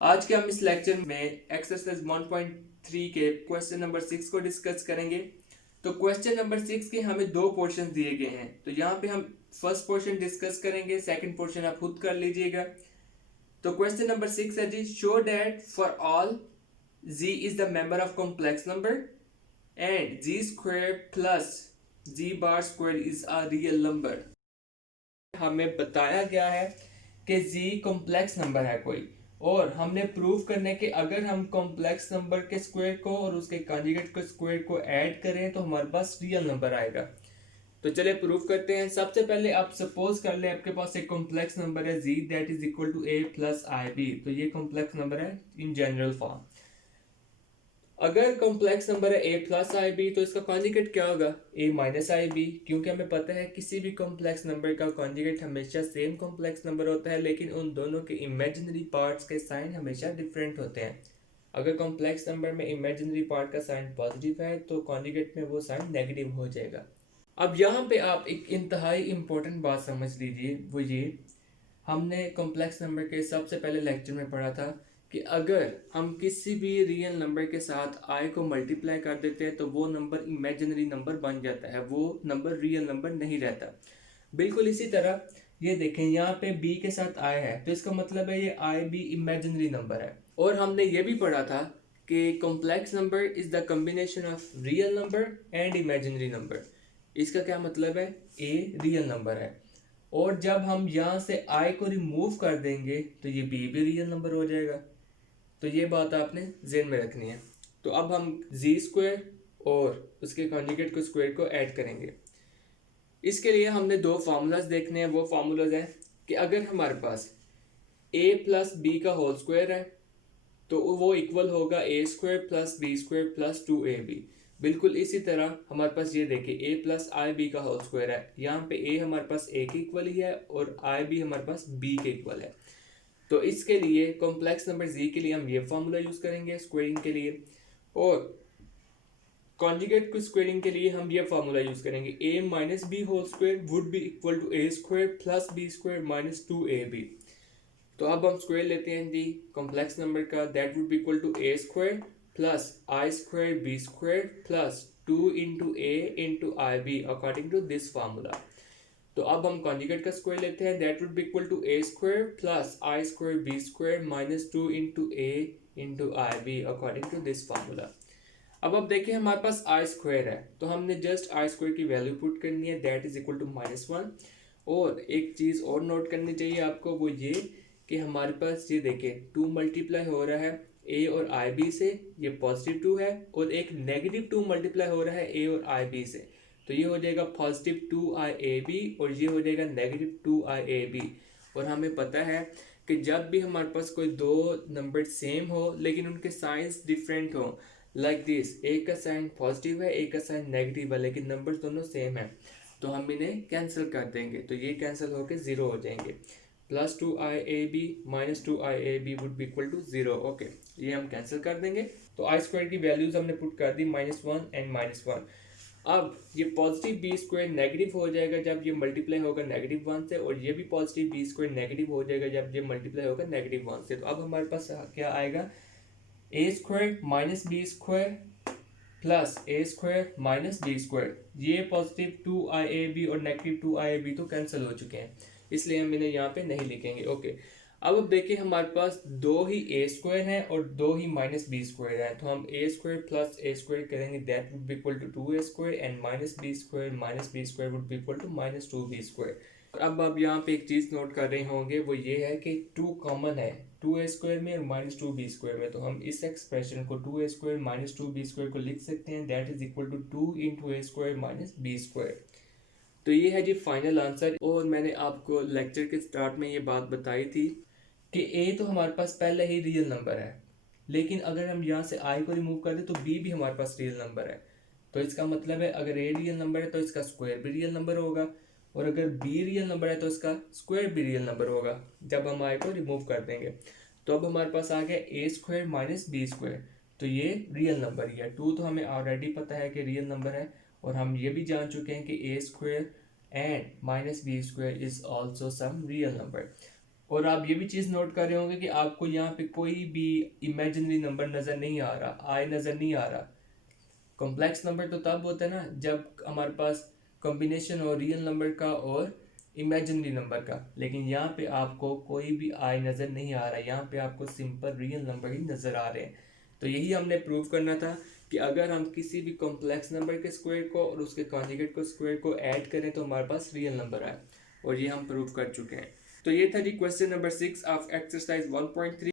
आज के हम इस लेक्चर में एक्सरसाइज 1.3 के क्वेश्चन नंबर 6 को डिस्कस करेंगे। तो क्वेश्चन नंबर 6 के हमें दो पोर्शन दिए गए हैं, तो यहाँ पे हम फर्स्ट पोर्शन डिस्कस करेंगे, सेकंड पोर्शन आप खुद कर लीजिएगा। तो क्वेश्चन नंबर 6 है जी, show that for all z is the member of complex number and z square plus z bar square is a real number. हमें बताया गया है कि जी कॉम्प्लेक्स नंबर है कोई, और हमने प्रूव करने के अगर हम कॉम्प्लेक्स नंबर के स्क्वायर को और उसके कॉन्जुगेट के स्क्वायर को ऐड करें तो हमारे पास रियल नंबर आएगा। तो चलिए प्रूव करते हैं। सबसे पहले आप सपोज कर ले आपके पास एक कॉम्प्लेक्स नंबर है z that is equal to a plus i b. तो ये कॉम्प्लेक्स नंबर है इन जनरल फॉर्म। अगर कॉम्प्लेक्स नंबर है ए प्लस आई बी तो इसका कॉन्जुगेट क्या होगा, ए माइनस आई बी, क्योंकि हमें पता है किसी भी कॉम्प्लेक्स नंबर का कॉन्जुगेट हमेशा सेम कॉम्प्लेक्स नंबर होता है, लेकिन उन दोनों के इमेजिनरी पार्ट्स के साइन हमेशा डिफरेंट होते हैं। अगर कॉम्प्लेक्स नंबर में इमेजिनरी पार्ट का साइन पॉजिटिव है तो कॉन्जुगेट में वो साइन नेगेटिव हो जाएगा। अब यहाँ पे आप एक इंतहाई इंपॉर्टेंट बात समझ लीजिए, वो ये हमने कॉम्प्लेक्स नंबर के सबसे पहले लेक्चर में पढ़ा था कि अगर हम किसी भी रियल नंबर के साथ आई को मल्टीप्लाई कर देते हैं तो वो नंबर इमेजिनरी नंबर बन जाता है, वो नंबर रियल नंबर नहीं रहता। बिल्कुल इसी तरह ये देखें, यहाँ पे बी के साथ आई है तो इसका मतलब है ये आई बी इमेजिनरी नंबर है। और हमने ये भी पढ़ा था कि complex number is the combination of real number and imaginary number. इसका क्या मतलब है, ए रियल नंबर है और जब हम यहाँ से आई को रिमूव कर देंगे तो ये बी भी रियल नंबर हो जाएगा। तो ये बात आपने जेन में रखनी है। तो अब हम जी स्क्वायर और उसके कॉन्जुगेट को स्क्वायर को ऐड करेंगे। इसके लिए हमने दो फार्मूलाज देखने हैं। वो फार्मूलाज हैं कि अगर हमारे पास ए प्लस बी का होल स्क्वायर है तो वो इक्वल होगा a square plus b square plus 2ab। बिल्कुल इसी तरह हमारे पास ये देखिए ए प्लस आई बी का होल स्क्वायर है, यहाँ पे ए हमारे पास ए के इक्वल ही है और आई बी हमारे पास बी के इक्वल है। तो इसके लिए कॉम्प्लेक्स नंबर जी के लिए हम ये फॉर्मूला यूज करेंगे स्क्वेयरिंग के लिए, और कॉन्जुगेट को स्क्वेयरिंग के लिए हम ये फॉर्मूला यूज करेंगे a minus b whole square would be equal to a square plus b square minus 2ab। तो अब हम स्क्वायर लेते हैं जी कॉम्प्लेक्स नंबर का, that would be equal to a square plus i square b square plus 2 into a into i b according to this formula. तो अब हम conjugate का स्क्वायर लेते हैं, that would be equal to a square plus i square b square minus 2 into a into i b according to this formula. अब देखिए हमारे पास आई स्क्वायर है तो हमने जस्ट आई स्क्वायर की वैल्यू पुट करनी है, दैट इज इक्वल टू -1। और एक चीज़ और नोट करनी चाहिए आपको, वो ये कि हमारे पास ये देखिए 2 मल्टीप्लाई हो रहा है ए और आई बी से, ये पॉजिटिव 2 है, और एक नेगेटिव 2 मल्टीप्लाई हो रहा है ए और आई बी से, तो ये हो जाएगा पॉजिटिव 2i_ab और ये हो जाएगा नेगेटिव 2i_ab। और हमें पता है कि जब भी हमारे पास कोई दो नंबर सेम हो लेकिन उनके साइंस डिफरेंट हो, लाइक दिस, एक का साइन पॉजिटिव है एक का साइन नेगेटिव है लेकिन नंबर्स दोनों सेम है, तो हम इन्हें कैंसिल कर देंगे तो ये कैंसिल होकर 0 हो जाएंगे। Plus 2i_ab minus 2i_ab would be equal to 0। Okay, ये हम कैंसिल कर देंगे। तो आई स्क्वायर की वैल्यूज हमने पुट कर दी -1 एंड -1। अब ये पॉजिटिव बी स्क्वायर नेगेटिव हो जाएगा जब ये मल्टीप्लाई होगा -1 से, और ये भी पॉजिटिव बी स्क्वायर नेगेटिव हो जाएगा जब ये मल्टीप्लाई होगा -1 से। तो अब हमारे पास क्या आएगा, a square minus B square plus A square minus B square. ये पॉजिटिव 2i_ab और नेगेटिव 2i_ab तो कैंसिल हो चुके हैं, इसलिए हम इन्हें यहाँ पे नहीं लिखेंगे। ओके, अब देखिए हमारे पास दो ही ए स्क्वायर हैं और दो ही माइनस बी स्क्वायर हैं, तो हम A square plus A square करेंगे, that would be equal to 2a square and minus B square minus B square would be equal to -2b square. अब आप यहाँ पे एक चीज़ नोट कर रहे होंगे, वो ये है कि 2 कॉमन है 2a स्क्वायर में और -2b स्क्वायर में, तो हम इस एक्सप्रेशन को 2a square minus 2b square को लिख सकते हैं, that is equal to 2 into A square minus B square. तो ये है जी फाइनल आंसर। और मैंने आपको लेक्चर के स्टार्ट में ये बात बताई थी कि ए तो हमारे पास पहले ही रियल नंबर है, लेकिन अगर हम यहाँ से आई को रिमूव कर दें तो बी भी हमारे पास रियल नंबर है। तो इसका मतलब है अगर ए रियल नंबर है तो इसका स्क्वायर भी रियल नंबर होगा, और अगर बी रियल नंबर है तो इसका स्क्वायर भी रियल नंबर होगा जब हम आई को रिमूव कर देंगे। तो अब हमारे पास आ गया ए स्क्वायर माइनस बी स्क्वायर, तो ये रियल नंबर ही है। 2 तो हमें ऑलरेडी पता है कि रियल नंबर है, और हम ये भी जान चुके हैं कि a square and minus B square is also some real number. और आप ये भी चीज़ नोट कर रहे होंगे कि आपको यहाँ पे कोई भी इमेजिनरी नंबर नज़र नहीं आ रहा, आई नज़र नहीं आ रहा। कॉम्प्लेक्स नंबर तो तब होता है ना जब हमारे पास कॉम्बिनेशन हो रियल नंबर का और इमेजिनरी नंबर का, लेकिन यहाँ पे आपको कोई भी आई नज़र नहीं आ रहा, यहाँ पे आपको सिंपल रियल नंबर ही नज़र आ रहे हैं। तो यही हमने प्रूव करना था कि अगर हम किसी भी कॉम्प्लेक्स नंबर के स्क्वायर को और उसके कॉन्जुगेट को स्क्वायर को ऐड करें तो हमारे पास रियल नंबर आए, और ये हम प्रूव कर चुके हैं। तो ये था जी क्वेश्चन नंबर 6 ऑफ एक्सरसाइज 1.3।